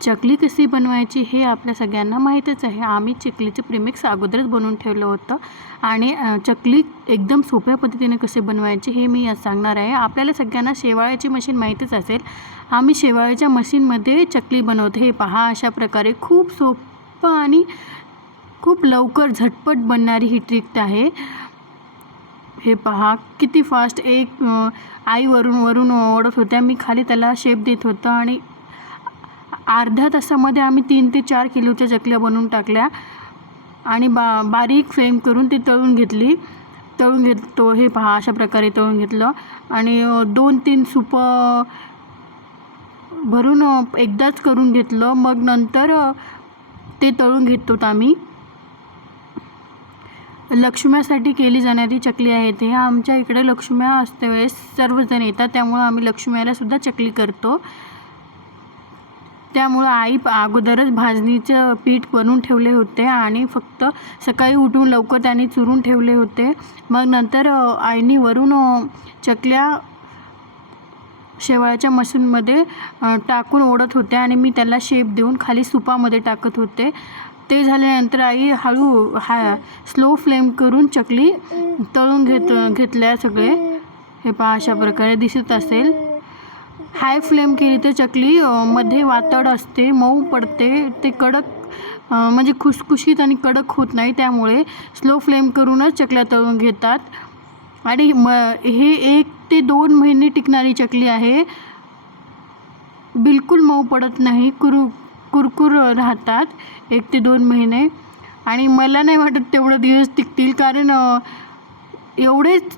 चकली कशी बनवायची हे आपल्या सगळ्यांना माहीतच आहे. आम्ही चकलीचं प्रिमिक्स अगोदरच बनवून ठेवलं होतं. आणि चकली एकदम सोप्या पद्धतीने कसे बनवायचे हे मी सांगणार आहे. आपल्याला सगळ्यांना शेवाळ्याची मशीन माहीतच असेल. आम्ही शेवाळ्याच्या मशीनमध्ये चकली बनवतो. हे पहा अशा प्रकारे खूप सोपं आणि खूप लवकर झटपट बनणारी ही ट्रिक आहे. हे पहा किती फास्ट एक आईवरून आई वरून वरून ओढत होत्या. मी खाली त्याला शेप देत होतं आणि अर्ध्या तासामध्ये आम्ही तीन ते चार किलोच्या चकल्या बनवून टाकल्या आणि बा बारीक फ्रेम करून ती तळून घेतली. तळून घेतो हे पहा अशा प्रकारे तळून घेतलं. आणि दोन तीन सुपं भरून एकदाच करून घेतलं. मग नंतर ते तळून घेतो आम्ही. लक्ष्म्यासाठी केली जाणारी चकली आहे ते. आमच्या इकडे लक्ष्म्या असते वेळेस सर्वजण येतात. त्यामुळं आम्ही लक्ष्म्याला सुद्धा चकली करतो. त्यामुळं आई अगोदरच भाजणीचं पीठ बनवून ठेवले होते आणि फक्त सकाळी उठून लवकर त्यांनी चुरून ठेवले होते. मग नंतर आईनी आईने वरून चकल्या शेवाळ्याच्या मशीनमध्ये टाकून ओढत होते आणि मी त्याला शेप देऊन खाली सुपामध्ये टाकत होते. ते झाल्यानंतर आई हळू हा स्लो फ्लेम करून चकली तळून घेत घेतल्या सगळे. हे पहा अशा प्रकारे दिसत असेल. हाय फ्लेम केली तर चकली मध्ये वातड असते मऊ पडते ते कडक म्हणजे खुसखुशीत आणि कडक होत नाही त्यामुळे स्लो फ्लेम करूनच चकल्या तळून घेतात. आणि म हे एक ते दोन महिने टिकणारी चकली आहे. बिलकुल मऊ पडत नाही कुरु कुरकुर राहतात एक ते दोन महिने. आणि मला नाही वाटत तेवढं दिवस टिकतील कारण एवढेच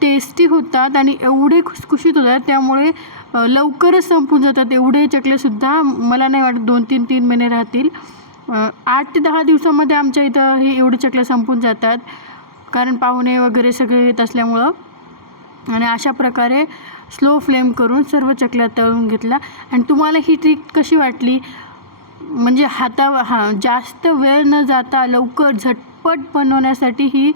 टेस्टी होतात आणि एवढे खुसखुशीत होतात त्यामुळे लवकरच संपून जातात. एवढे चकलेसुद्धा मला नाही वाटत दोन तीन तीन महिने राहतील. आठ ते दहा दिवसामध्ये आमच्या इथं हे एवढे चकल्या संपून जातात. कारण पाहुणे वगैरे सगळे येत असल्यामुळं. आणि अशा प्रकारे स्लो फ्लेम करून सर्व चकल्या तळून घेतला आणि तुम्हाला ही ट्रिक कशी वाटली? म्हणजे हाता हा जास्त वेळ न जाता लवकर झटपट बनवण्यासाठी ही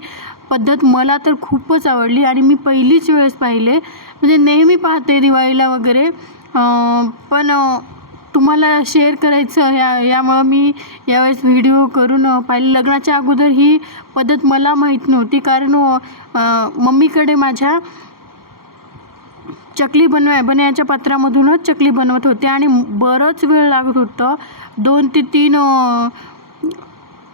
पद्धत मला तर खूपच आवडली आणि मी पहिलीच वेळेस पाहिले. म्हणजे नेहमी पाहते दिवाळीला वगैरे. पण तुम्हाला शेअर करायचं या यामुळं मी यावेळेस व्हिडिओ करून पाहिले. लग्नाच्या अगोदर ही पद्धत मला माहीत नव्हती. कारण मम्मीकडे माझ्या चकली बनवाय बनवायच्या पात्रामधूनच चकली बनवत होते आणि बरंच वेळ लागत होतं. दोन ते तीन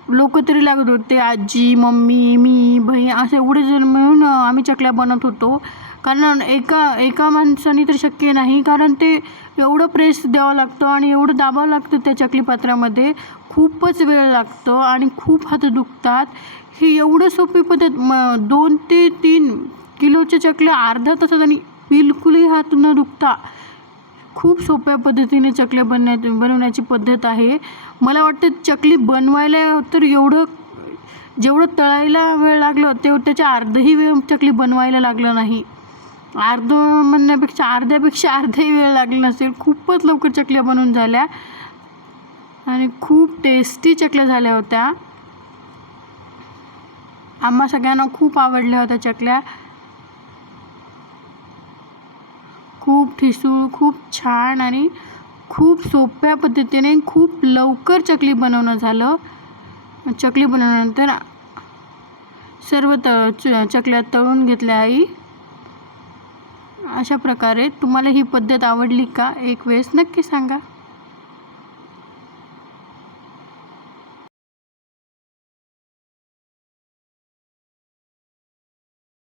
लोक तरी लागत होते. आजी मम्मी मी बहीण असे एवढे जण मिळून आम्ही चकल्या बनवत होतो. कारण एका एका माणसाने तर शक्य नाही. कारण ते एवढं प्रेस द्यावं लागतं आणि एवढं दाबावं लागतं त्या चकली पात्रामध्ये. खूपच वेळ लागतो आणि खूप हात दुखतात. ही एवढं सोपी पद्धत म दोन ते तीन किलोच्या चकल्या अर्धा तासात आणि बिलकुलही हात न दुखता खूप सोप्या पद्धतीने चकल्या बनण्या बनवण्याची पद्धत आहे. मला वाटतं चकली बनवायला तर एवढं जेवढं तळायला वेळ लागलं तेवढं त्याच्या अर्धही वेळ चकली बनवायला लागलं नाही. अर्ध म्हणण्यापेक्षा अर्ध्यापेक्षा अर्धही वेळ लागला नसेल. खूपच लवकर चकल्या बनवून झाल्या. आणि खूप टेस्टी चकल्या झाल्या होत्या. आम्हा सगळ्यांना खूप आवडल्या होत्या चकल्या खूप ठिसूळ खूप छान आणि खूप सोप्या पद्धतीने खूप लवकर चकली बनवणं झालं. चकली बनवल्यानंतर सर्व त च चकल्या तळून घेतल्या आई. अशा प्रकारे तुम्हाला ही पद्धत आवडली का? एक वेळेस नक्की सांगा.